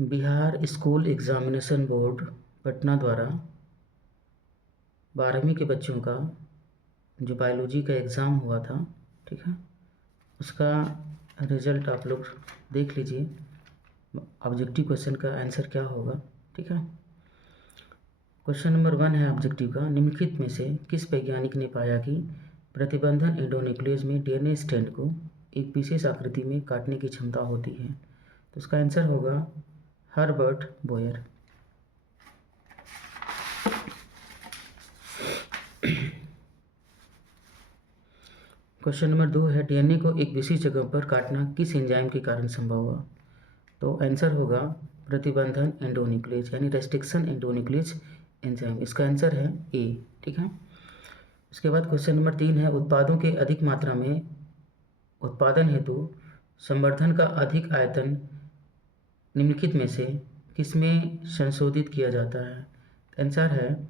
Bihar school examination board Patna द्वारा 12वीं के बच्चों का जो बायोलॉजी का एग्ज़ाम हुआ था, ठीक है, उसका रिज़ल्ट आप लोग देख लीजिए। ऑब्जेक्टिव क्वेश्चन का आंसर क्या होगा, ठीक है। क्वेश्चन नंबर 1 है ऑब्जेक्टिव का, निम्नलिखित में से किस वैज्ञानिक ने पाया कि प्रतिबंधन एंडोन्यूक्लियस में डीएनए स्ट्रैंड को एक विशेष आकृति में काटने की क्षमता होती है? तो उसका आंसर होगा हर्बर्ट बोयर। क्वेश्चन नंबर 2 है, डीएनए को एक विशेष जगह पर काटना किस एंजाइम के कारण संभव हुआ? तो आंसर होगा प्रतिबंधन एंडोन्यूक्लियस यानी रेस्ट्रिक्शन एंडोन्यूक्लियस एंजाइम। इसका आंसर है ए, ठीक है। उसके बाद क्वेश्चन नंबर 3 है, उत्पादों के अधिक मात्रा में उत्पादन हेतु संवर्धन का अधिक आयतन निम्नलिखित में से किसमें संशोधित किया जाता है? आंसर है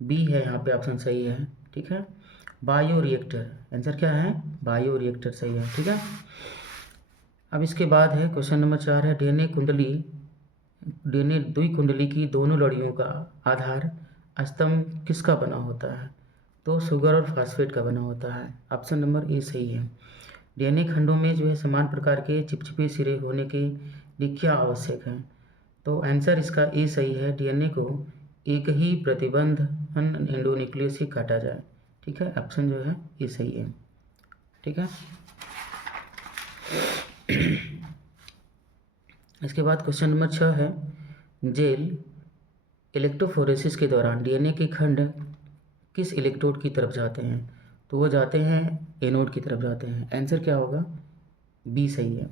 बी है, यहाँ पे ऑप्शन सही है, ठीक है, बायो रिएक्टर। आंसर क्या है? बायो रिएक्टर सही है, ठीक है। अब इसके बाद है क्वेश्चन नंबर 4 है, डीएनए द्विकुंडली की दोनों लड़ियों का आधार स्तंभ किसका बना होता है? तो शुगर और फास्फेट का बना होता है। ऑप्शन नंबर ए सही है। डीएनए खंडों में जो है समान प्रकार के चिपचिपे सिरे होने के लिए क्या आवश्यक है? तो आंसर इसका ए सही है, डीएनए को एक ही प्रतिबंधन एंडोन्यूक्लियस से काटा जाए, ठीक है। ऑप्शन जो है ये सही है, ठीक है। इसके बाद क्वेश्चन नंबर 6 है, जेल इलेक्ट्रोफोरेसिस के दौरान डीएनए के खंड किस इलेक्ट्रोड की तरफ जाते हैं? तो वो जाते हैं एनोड की तरफ जाते हैं। आंसर क्या होगा? बी सही है।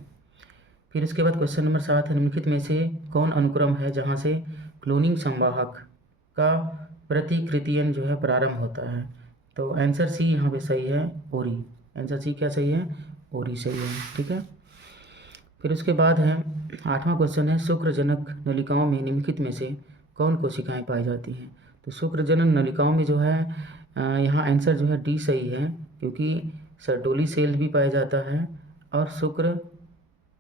फिर इसके बाद क्वेश्चन नंबर 7 है, निम्नलिखित में से कौन अनुक्रम है जहाँ से क्लोनिंग संवाहक का प्रतिकृतियन जो है प्रारंभ होता है? तो आंसर सी यहाँ पे सही है, ओरी। आंसर सी क्या सही है? ओरी सही है, ठीक है। फिर उसके बाद है 8वां क्वेश्चन है, शुक्रजनक नलिकाओं में निम्नलिखित में से कौन कोशिकाएं पाई जाती हैं? तो शुक्रजनक नलिकाओं में जो है यहाँ आंसर जो है डी सही है, क्योंकि सर्टोली सेल भी पाया जाता है और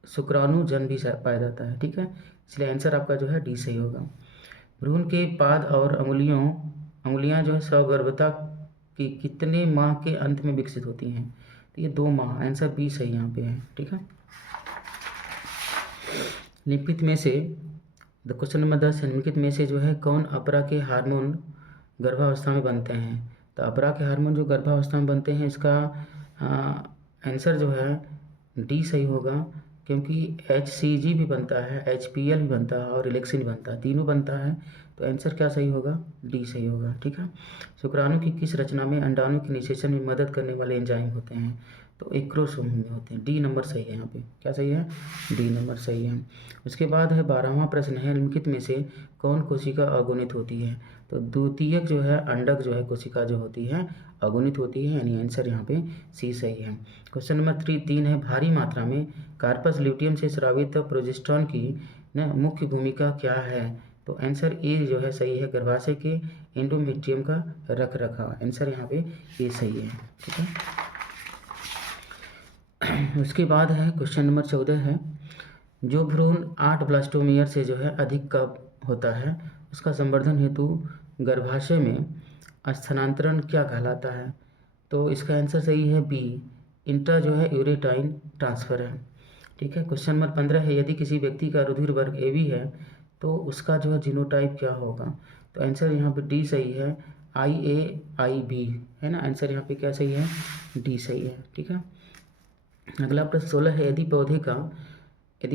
शुक्राणुजन भी पाया जाता है, ठीक है। इसलिए आंसर आपका जो है डी सही होगा। भ्रूण के पाद और अंगुलियां जो है सगर्भता की कितने माह के अंत में विकसित होती हैं? तो ये 2 माह। आंसर बी सही यहाँ पे है, ठीक है। निम्नलिखित में से क्वेश्चन नंबर 10 है, निम्नलिखित में से जो है कौन अपरा के हार्मोन गर्भावस्था में बनते हैं? तो अपरा के हार्मोन जो गर्भावस्था में बनते हैं, इसका आंसर जो है डी सही होगा, क्योंकि HCG भी बनता है, HPL भी बनता है और रिलैक्सिन भी बनता है, तीनों बनता है। तो आंसर क्या सही होगा? डी सही होगा, ठीक है। शुक्राणु की किस रचना में अंडाणु के निषेचन में मदद करने वाले एंजाइम होते हैं? तो एक्रोसोम में होते हैं। डी नंबर सही है यहाँ पे, क्या सही है? डी नंबर सही है। उसके बाद है 12वां प्रश्न है, निम्नलिखित में से कौन कोशिका अगुणित होती है? तो द्वितीयक जो है अंडक जो है कोशिका जो होती है अगुणित होती है, यानी आंसर यहाँ पे सी सही है। क्वेश्चन नंबर 3 है, भारी मात्रा में कार्पस ल्यूटियम से स्रावित प्रोजेस्टेरॉन की मुख्य भूमिका क्या है? तो आंसर ए जो है सही है, गर्भाशय के एंडोमेट्रियम का रख रखाव। आंसर यहाँ पे ए सही है, ठीक है। उसके बाद है क्वेश्चन नंबर 14 है, जो भ्रूण 8 ब्लास्टोमियर से जो है अधिक का होता है, उसका संवर्धन हेतु गर्भाशय में स्थानांतरण क्या कहलाता है? तो इसका आंसर सही है बी, इंट्रा जो है यूरेटाइन ट्रांसफ़र है, ठीक है। क्वेश्चन नंबर 15 है, यदि किसी व्यक्ति का रुधिर वर्ग AB है तो उसका जो है जीनोटाइप क्या होगा? तो आंसर यहाँ पे डी सही है, IAIB है ना। आंसर यहाँ पे क्या सही है? डी सही है, ठीक है। अगला प्रश्न 16 है, यदि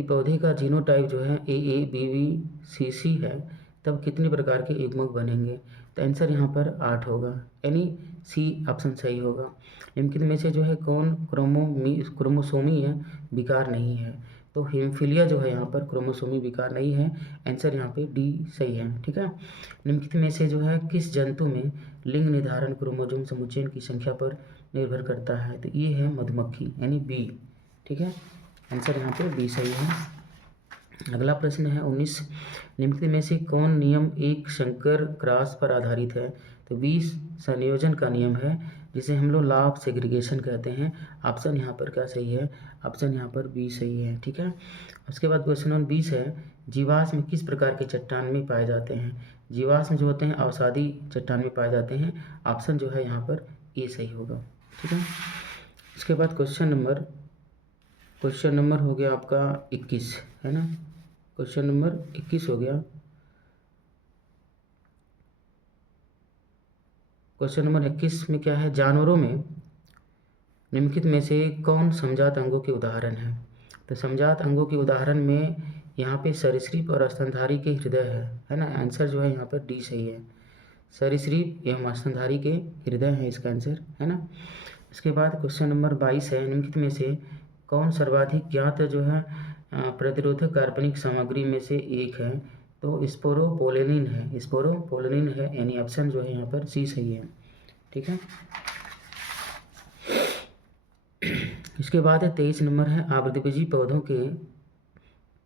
पौधे का जीनोटाइप जो है AABBCC है, तब कितने प्रकार के युग्मक बनेंगे? तो आंसर यहाँ पर 8 होगा, यानी सी ऑप्शन सही होगा। निम्नलिखित में से जो है कौन क्रोमोसोमी विकार नहीं है? तो हेमोफिलिया जो है यहाँ पर क्रोमोसोमी विकार नहीं है। आंसर यहाँ पे डी सही है, ठीक है। निम्नलिखित में से जो है किस जंतु में लिंग निर्धारण क्रोमोसोम समुच्चयन की संख्या पर निर्भर करता है? तो ये है मधुमक्खी, यानी बी, ठीक है। आंसर यहाँ पे बी सही है। अगला प्रश्न है 19, निम्नलिखित में से कौन नियम एक संकर क्रॉस पर आधारित है? तो 20 संयोजन का नियम है, जिसे हम लोग लॉ ऑफ सेग्रीगेशन कहते हैं। ऑप्शन यहाँ पर क्या सही है? ऑप्शन यहाँ पर बी सही है। ठीक है। उसके बाद क्वेश्चन नंबर 20 है, जीवाश्म किस प्रकार के चट्टान में पाए जाते हैं? जीवाश्म जो होते हैं अवसादी चट्टान में पाए जाते हैं। ऑप्शन जो है यहाँ पर ए सही होगा। ठीक है। उसके बाद क्वेश्चन नंबर हो गया आपका 21, है ना। क्वेश्चन नंबर 21 हो गया। क्वेश्चन नंबर 21 में क्या है? जानवरों में निम्नलिखित में से कौन समजात अंगों के उदाहरण है? तो समजात अंगों के उदाहरण में यहाँ पे सरीसृप और स्तनधारी के हृदय है ना। आंसर जो है यहाँ पर डी सही है। सरीसृप एवं स्तनधारी के हृदय है इसका आंसर, है ना। इसके बाद क्वेश्चन नंबर 22 है, निम्नलिखित में से कौन सर्वाधिक ज्ञात जो है प्रतिरोधक कार्बनिक सामग्री में से एक है? तो स्पोरोपोलेनिन है, यानी ऑप्शन जो है यहाँ पर सी सही है। ठीक है। इसके बाद 23 नंबर है, आवृतबीजी पौधों के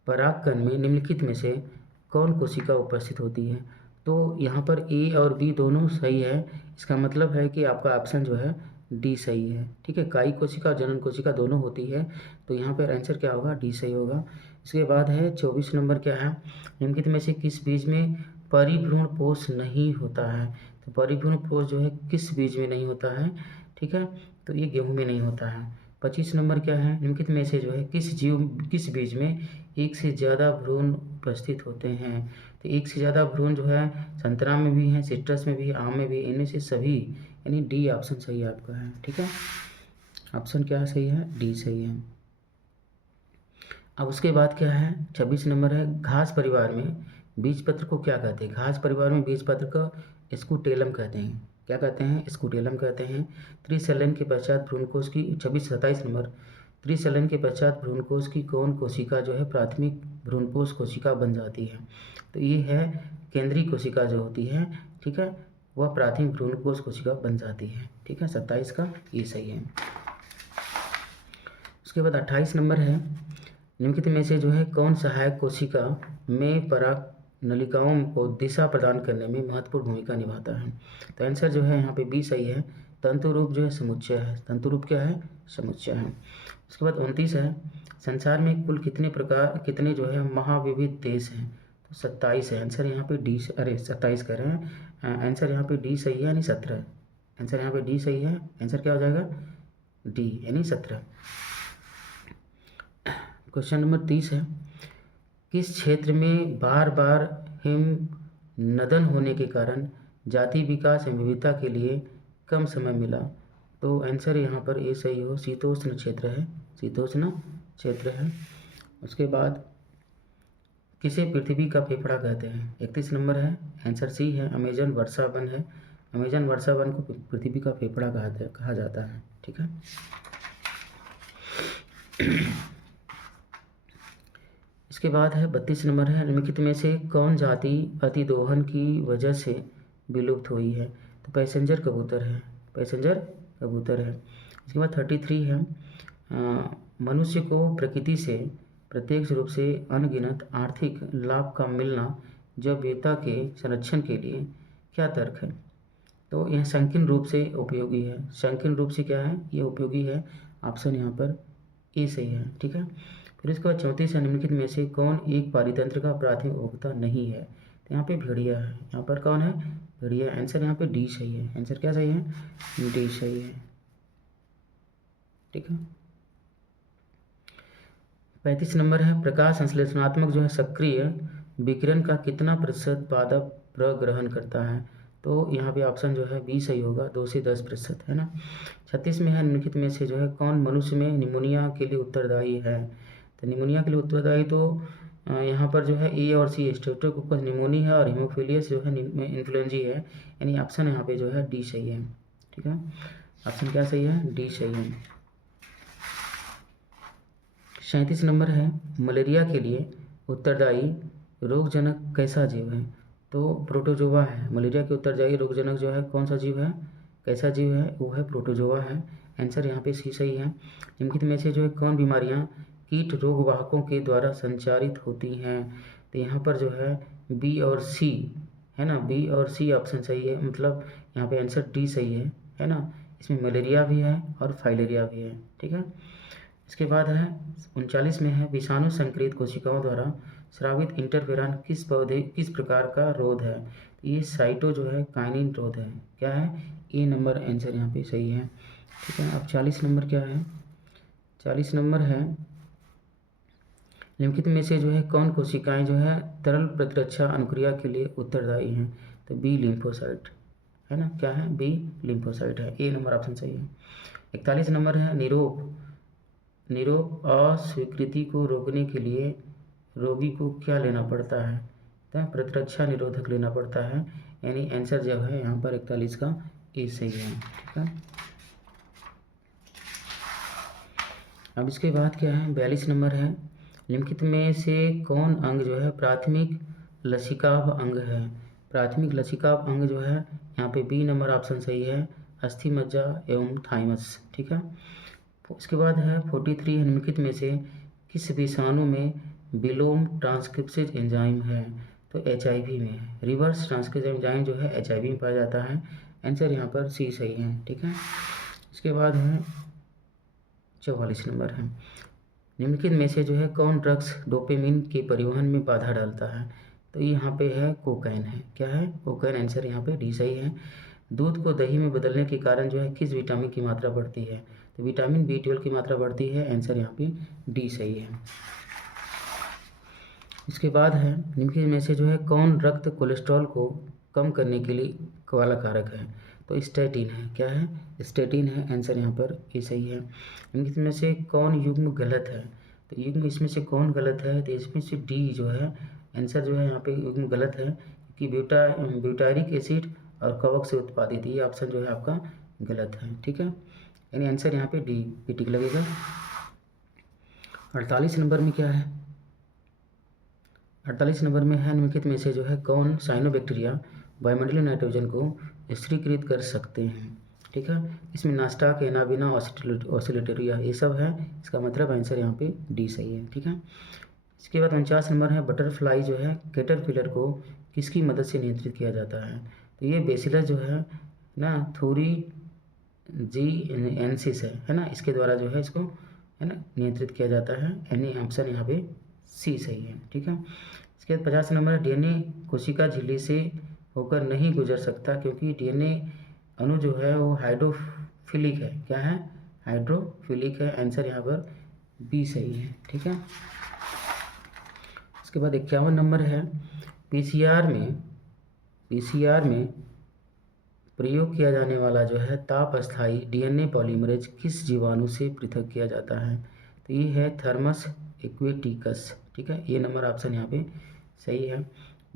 परागकण में निम्नलिखित में से कौन कोशिका उपस्थित होती है? तो यहाँ पर ए और बी दोनों सही है। इसका मतलब है कि आपका ऑप्शन जो है डी सही है। ठीक है। कायी कोशिका और जनन कोशिका दोनों होती है, तो यहाँ पर आंसर क्या होगा? डी सही होगा। इसके बाद है 24 नंबर क्या है, निम्नलिखित में से किस बीज में परिभ्रूण पोष नहीं होता है? तो परिभ्रूण पोष जो है किस बीज में नहीं होता है? ठीक है। तो ये गेहूं में नहीं होता है। 25 नंबर क्या है, निम्नलिखित में से जो है किस बीज में एक से ज़्यादा भ्रूण उपस्थित होते हैं? तो एक से ज़्यादा भ्रूण जो है संतरा में भी है, सिट्रस में भी, आम में भी, इनमें से सभी, यानी डी ऑप्शन सही है आपका है। ठीक है। ऑप्शन क्या सही है? डी सही है। अब उसके बाद क्या है, 26 नंबर है, घास परिवार में बीजपत्र को क्या कहते हैं? घास परिवार में बीजपत्र को स्कूटेलम कहते हैं। क्या कहते हैं? स्कूटेलम कहते हैं। त्रिसलन के पश्चात भ्रूणकोश की 27 नंबर, त्रिसलन के पश्चात भ्रूणकोश की कौन कोशिका जो है प्राथमिक भ्रूणपोष कोशिका बन जाती है? तो ये है केंद्रीय कोशिका जो होती है, ठीक है, वह प्राथमिक भ्रूणपोष कोशिका बन जाती है। ठीक है। 27 का ये सही है। उसके बाद 28 नंबर है, निम्नलिखित में से जो है कौन सहायक कोशिका में पराग नलिकाओं को दिशा प्रदान करने में महत्वपूर्ण भूमिका निभाता है? तो आंसर जो है यहाँ पे बी सही है। तंतुरूप जो है समुच्चय है। तंतुरूप क्या है? समुच्चय है। उसके बाद 29 है, संसार में कुल कितने जो है महाविविध देश हैं? तो 27 है। आंसर यहाँ पे डी, 27 कर रहे हैं। आंसर यहाँ पे डी सही है, यानी 17। आंसर यहाँ पे डी सही है। आंसर क्या हो जाएगा? डी, यानी 17। क्वेश्चन नंबर 30 है, किस क्षेत्र में बार बार हिमनदन होने के कारण जाति विकास एवं विविधता के लिए कम समय मिला? तो आंसर यहाँ पर ए सही हो। शीतोष्ण क्षेत्र है, शीतोष्ण क्षेत्र है। उसके बाद किसे पृथ्वी का फेफड़ा कहते हैं? 31 नंबर है। आंसर सी है, अमेजन वर्षा वन है। अमेजन वर्षा वन को पृथ्वी का फेफड़ा कहा जाता है। ठीक है। इसके बाद है 32 नंबर है, निम्नलिखित में से कौन जाति अतिदोहन की वजह से विलुप्त हुई है? तो पैसेंजर कबूतर है, पैसेंजर कबूतर है। इसके बाद 33 है, मनुष्य को प्रकृति से प्रत्यक्ष रूप से अनगिनत आर्थिक लाभ का मिलना जैव विविधता के संरक्षण के लिए क्या तर्क है? तो यह संकीर्ण रूप से उपयोगी है। संकीर्ण रूप से क्या है? ये उपयोगी है। ऑप्शन यहाँ पर ए सही है। ठीक है। फिर इसके बाद 34 निम्नलिखित में से कौन एक पारितंत्र का प्राथमिक उपभोक्ता नहीं है? तो यहाँ पे भेड़िया है। यहाँ पर कौन है? भेड़िया। आंसर यहाँ पे डी सही है। आंसर क्या सही है? डी सही है। ठीक है। 35 नंबर है, प्रकाश संश्लेषणात्मक जो है सक्रिय विकिरण का कितना प्रतिशत पादप प्रग्रहण करता है? तो यहाँ पे ऑप्शन जो है बी सही होगा, 2 से 10%, है ना। 36 में है, निम्नलिखित में से जो है कौन मनुष्य में निमोनिया के लिए उत्तरदायी है? तो निमोनिया के लिए उत्तरदायी तो यहाँ पर जो है ए और सी, स्ट्रेप्टोकोकस निमोनी है और हीमोफिलियस जो है इन्फ्लुएंजी है, यानी ऑप्शन यहाँ पे जो है डी सही है। ठीक है। ऑप्शन क्या सही है? डी सही है। 37 नंबर है, मलेरिया के लिए उत्तरदायी रोगजनक कैसा जीव है? तो प्रोटोजोआ है। मलेरिया के उत्तरदायी रोगजनक जो है कौन सा जीव है, कैसा जीव है? वो है प्रोटोजोआ है। आंसर यहाँ पे सी सही है। निम्नलिखित में से जो है कौन बीमारियाँ कीट रोगवाहकों के द्वारा संचारित होती हैं? तो यहाँ पर जो है बी और सी, है ना, बी और सी ऑप्शन सही है। मतलब यहाँ पे आंसर डी सही है ना। इसमें मलेरिया भी है और फाइलेरिया भी है, ठीक है। इसके बाद है 39 में है, विषाणु संक्रामित कोशिकाओं द्वारा स्रावित इंटरफेरॉन किस प्रकार का रोध है। तो ये साइटो जो है काइनिन रोध है। क्या है? ए नंबर आंसर यहाँ पे सही है, ठीक है। अब 40 नंबर क्या है? 40 नंबर है, निम्नलिखित में से जो है कौन कोशिकाएं जो है तरल प्रतिरक्षा अनुक्रिया के लिए उत्तरदायी हैं। तो बी लिम्फोसाइट है ना, क्या है? बी लिम्फोसाइट है, ए नंबर ऑप्शन सही है। 41 नंबर है, निरोग अस्वीकृति को रोकने के लिए रोगी को क्या लेना पड़ता है। तो प्रतिरक्षा निरोधक लेना पड़ता है, यानी आंसर जो है यहाँ पर 41 का ए सही है, ठीक है। अब इसके बाद क्या है? 42 नंबर है, निम्नलिखित में से कौन अंग जो है प्राथमिक लसिकाभ अंग है। प्राथमिक लसिकाभ अंग जो है यहाँ पे बी नंबर ऑप्शन सही है, अस्थि मज्जा एवं थाइमस, ठीक है। उसके बाद है 43 है, निम्नलिखित में से किस विषाणु में विलोम ट्रांसक्रिप्शन एंजाइम है। तो HIV में है, रिवर्स ट्रांसक्रिप्शन एंजाइम जो है HIV में पाया जाता है, आंसर यहाँ पर सी सही है, ठीक है। इसके बाद है 44 नंबर है, निम्नलिखित में से जो है कौन ड्रग्स डोपामिन के परिवहन में बाधा डालता है। तो यहाँ पे है कोकाइन है, क्या है? कोकाइन, आंसर यहाँ पे डी सही है। दूध को दही में बदलने के कारण जो है किस विटामिन की मात्रा बढ़ती है। तो विटामिन B12 की मात्रा बढ़ती है, आंसर यहाँ पे डी सही है। इसके बाद है, निम्नलिखित में से जो है कौन रक्त कोलेस्ट्रॉल को कम करने के लिए वाला कारक है। तो स्टैटिन है, क्या है? स्टैटिन है, आंसर यहाँ पर ये सही है। निम्नलिखित में से कौन युग्म गलत है। तो युग्म इसमें से कौन गलत है। तो इसमें से डी जो है आंसर जो है यहाँ पे युग्म गलत है, क्योंकि ब्यूटारिक एसिड और कवक से उत्पादित, ये ऑप्शन जो है आपका गलत है, ठीक है। यानी आंसर यहाँ पे डी टिक लगेगा। 48 नंबर में क्या है? 48 नंबर में है, निम्नलिखित में से जो है कौन साइनोबैक्टीरिया वायुमंडलीय नाइट्रोजन को स्थिरीकृत कर सकते हैं, ठीक है। इसमें नास्टाक, एनाबिना, ऑसिलेटरिया ये सब है, इसका मतलब आंसर यहाँ पे डी सही है, ठीक है। इसके बाद 49 नंबर है, बटरफ्लाई जो है कैटरपिलर को किसकी मदद से नियंत्रित किया जाता है। तो ये बेसिलस जो है ना थूरिजिएन्सिस है ना, इसके द्वारा जो है इसको है ना नियंत्रित किया जाता है, यानी ऑप्शन यहाँ पे सी सही है, ठीक है। इसके बाद 50 नंबर है, DNA कोशिका झिल्ली से होकर नहीं गुजर सकता क्योंकि DNA अणु जो है वो हाइड्रोफिलिक है, क्या है? हाइड्रोफिलिक है, आंसर यहाँ पर बी सही है, ठीक है। इसके बाद 51 नंबर है, PCR में प्रयोग किया जाने वाला जो है ताप अस्थायी DNA पॉलीमरेज किस जीवाणु से पृथक किया जाता है। तो ये है थर्मस एक्वेटिकस, ठीक है, ये नंबर ऑप्शन यहाँ पे सही है।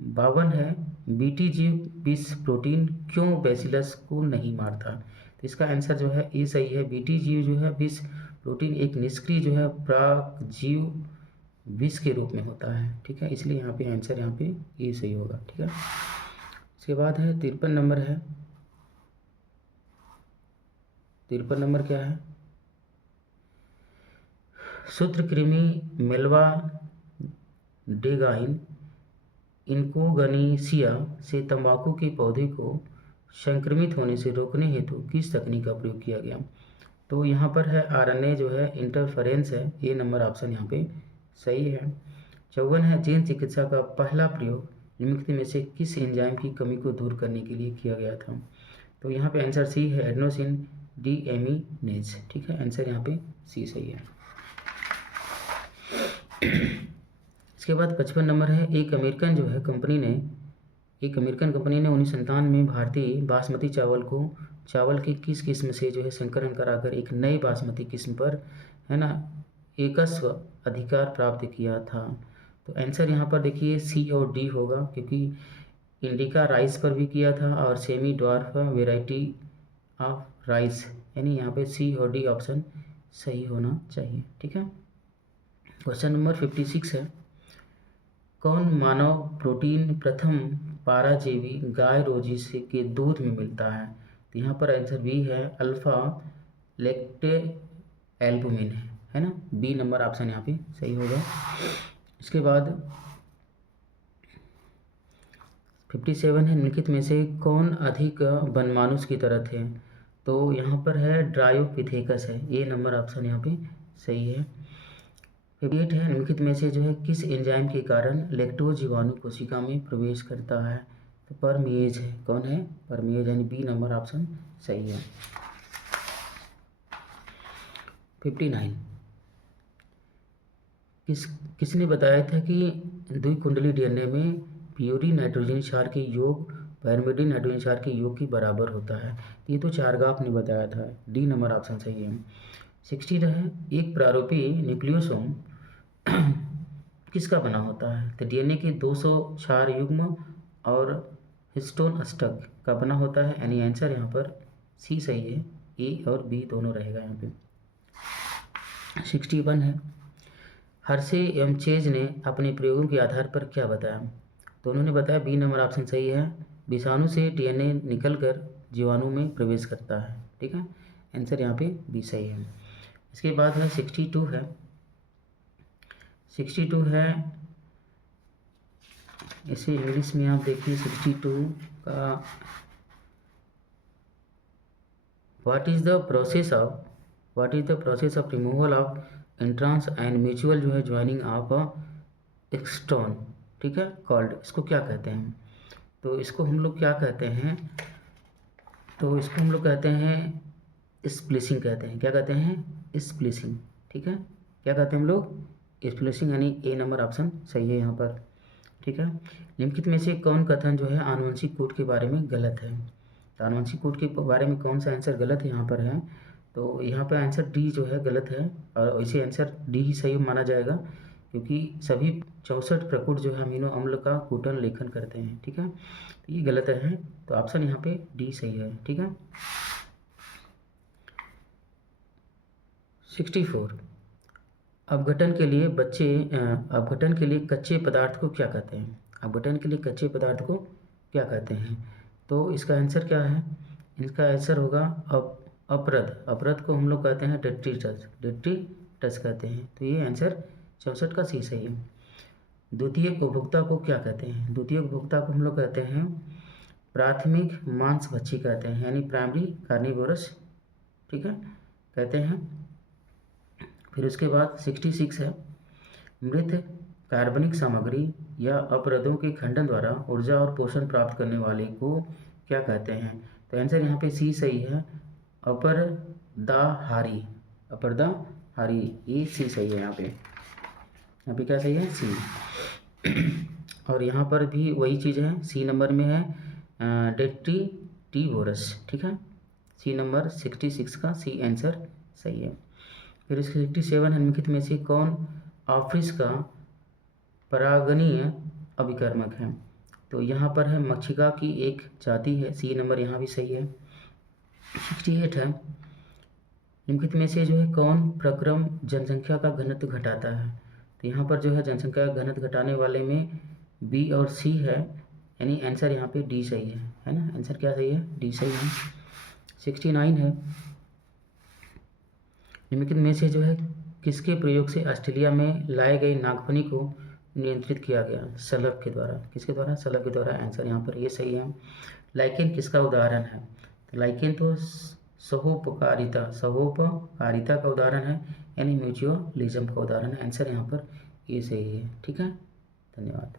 52 है, BTG विष प्रोटीन क्यों बैसिलस को नहीं मारता। तो इसका आंसर जो है ये सही है। BTG जो है विष प्रोटीन एक निष्क्रिय जो है प्रागजीव विष के रूप में होता है, ठीक है, इसलिए यहाँ पे आंसर यहाँ पे ये सही होगा, ठीक है। इसके बाद है 53 नंबर है, 53 नंबर क्या है? सूत्रकृमि मेलवा डेगाइन इनकोगनीसिया से तंबाकू के पौधे को संक्रमित होने से रोकने हेतु किस तकनीक का प्रयोग किया गया। तो यहाँ पर है RNA जो है इंटरफेरेंस है, ये नंबर ऑप्शन यहाँ पे सही है। 54 है, जीन चिकित्सा का पहला प्रयोग निम्नलिखित में से किस एंजाइम की कमी को दूर करने के लिए किया गया था। तो यहाँ पे आंसर सी है, एडेनोसिन डीएमिनेज, ठीक है, आंसर यहाँ पे सी सही है। इसके बाद 55 नंबर है, एक अमेरिकन कंपनी ने 1997 में भारतीय बासमती चावल की किस किस्म से जो है संकलन कराकर एक नई बासमती किस्म पर है ना एकस्व अधिकार प्राप्त किया था। तो आंसर यहाँ पर देखिए सी और डी होगा, क्योंकि इंडिका राइस पर भी किया था और semi dwarf variety of rice, यानी यहाँ पे सी और डी ऑप्शन सही होना चाहिए, ठीक है। क्वेश्चन नंबर 56 है, कौन मानव प्रोटीन प्रथम पाराजीवी गाय रोजी से के दूध में मिलता है। तो यहाँ पर आंसर बी है, अल्फा लेक्टे एल्बुमिन है ना, बी नंबर ऑप्शन यहाँ पे सही होगा। इसके बाद 57 है, निम्नलिखित में से कौन अधिक वनमानुष की तरह थे। तो यहाँ पर है ड्रायोपिथेकस है, ए नंबर ऑप्शन यहाँ पे सही है। 58 है, निम्नलिखित में से जो है किस एंजाइम के कारण लैक्टोज जीवाणु कोशिका में प्रवेश करता है? तो परमेज है, कौन है? परमेज, यानी बी नंबर ऑप्शन सही है। 59 किसने बताया था कि द्विकुंडली डीएनए में प्यूरी नाइट्रोजन क्षार के योग पैरिमिडीन नाइट्रोजन क्षार के योग के बराबर होता है? ये तो चारगाफ ने बताया था, डी नंबर ऑप्शन सही है। 60 है, एक प्रारूपी न्यूक्लियोसोम किसका बना होता है? तो डीएनए के 200 क्षार युग्म और हिस्टोन अष्टक का बना होता है, यानी आंसर यहाँ पर सी सही है, ए और बी दोनों रहेगा यहाँ पे। 61 है, हर्शे एवं चेज ने अपने प्रयोगों के आधार पर क्या बताया? तो उन्होंने बताया बी नंबर ऑप्शन सही है, विषाणु से डीएनए निकलकर जीवाणु में प्रवेश करता है। ठीक है, आंसर यहाँ पे बी सही है। इसके बाद है 62 है, 62 है, इसे इंग्लिश में आप देखिए 62 का what is the process of removal of entrance and mutual जो है ज्वाइनिंग ऑफ एक्सटर्न, ठीक है, कॉल्ड, इसको क्या कहते हैं? तो इसको हम लोग क्या कहते हैं? तो इसको हम लोग कहते हैं स्प्लिसिंग कहते हैं। क्या कहते हैं? स्प्लिसिंग। ठीक है, क्या कहते हैं हम लोग? स्प्लिसिंग, यानी ए नंबर ऑप्शन सही है यहाँ पर। ठीक है, निम्नलिखित में से कौन कथन जो है आनुवंशिक कोड के बारे में गलत है? तो आनुवंशिक कोड के बारे में कौन सा आंसर गलत है यहाँ पर है? तो यहाँ पर आंसर डी जो है गलत है, और इसे आंसर डी ही सही माना जाएगा, क्योंकि सभी 64 प्रकुट जो है अमीनो अम्ल का कूटन लेखन करते हैं। ठीक है, तो ये गलत है, तो ऑप्शन यहाँ पे डी सही है। ठीक है, 64 अपघटन के लिए कच्चे पदार्थ को क्या कहते हैं? अपघटन के लिए कच्चे पदार्थ को क्या कहते हैं? तो इसका आंसर क्या है? इसका आंसर होगा अपरद को हम लोग कहते हैं डेट्रीटस कहते हैं। तो ये आंसर 64 का सी सही है। द्वितीयक उपभोक्ता को क्या कहते हैं? द्वितीयक उपभोक्ता को हम लोग कहते हैं प्राथमिक मांसभक्षी कहते हैं, यानी प्राइमरी कार्निवोरस, ठीक है, कहते हैं। फिर उसके बाद 66 है, मृत कार्बनिक सामग्री या अपरदों के खंडन द्वारा ऊर्जा और पोषण प्राप्त करने वाले को क्या कहते हैं? तो आंसर यहाँ पे सी सही है, अपरदाहारी, ये सी सही है यहाँ पे क्या सही है? सी। और यहाँ पर भी वही चीज़ है, सी नंबर में है डेट्रीटिवोरस, ठीक है, सी नंबर 66 का सी आंसर सही है। फिर इसके 67 निम्नलिखित में से कौन ऑफिस का परागणीय अभिकर्मक है? तो यहाँ पर है मक्षिका की एक जाति है, सी नंबर यहाँ भी सही है। 68 है, निम्नलिखित में से जो है कौन प्रक्रम जनसंख्या का घनत्व घटाता है? तो यहाँ पर जो है जनसंख्या का घनत्व घटाने वाले में बी और सी है, यानी आंसर यहाँ पे डी सही है ना? आंसर क्या सही है? डी सही है। 69 है, निम्नलिखित में से जो है किसके प्रयोग से ऑस्ट्रेलिया में लाए गए नागफनी को नियंत्रित किया गया? सलभ के द्वारा। किसके द्वारा? सलभ के द्वारा। आंसर यहाँ पर ये सही है। लाइकेन किसका उदाहरण है? तो लाइकेन तो सहोपकारिता का उदाहरण है, यानी म्यूचुअलिज्म का उदाहरण है। आंसर यहाँ पर ये सही है। ठीक है, धन्यवाद।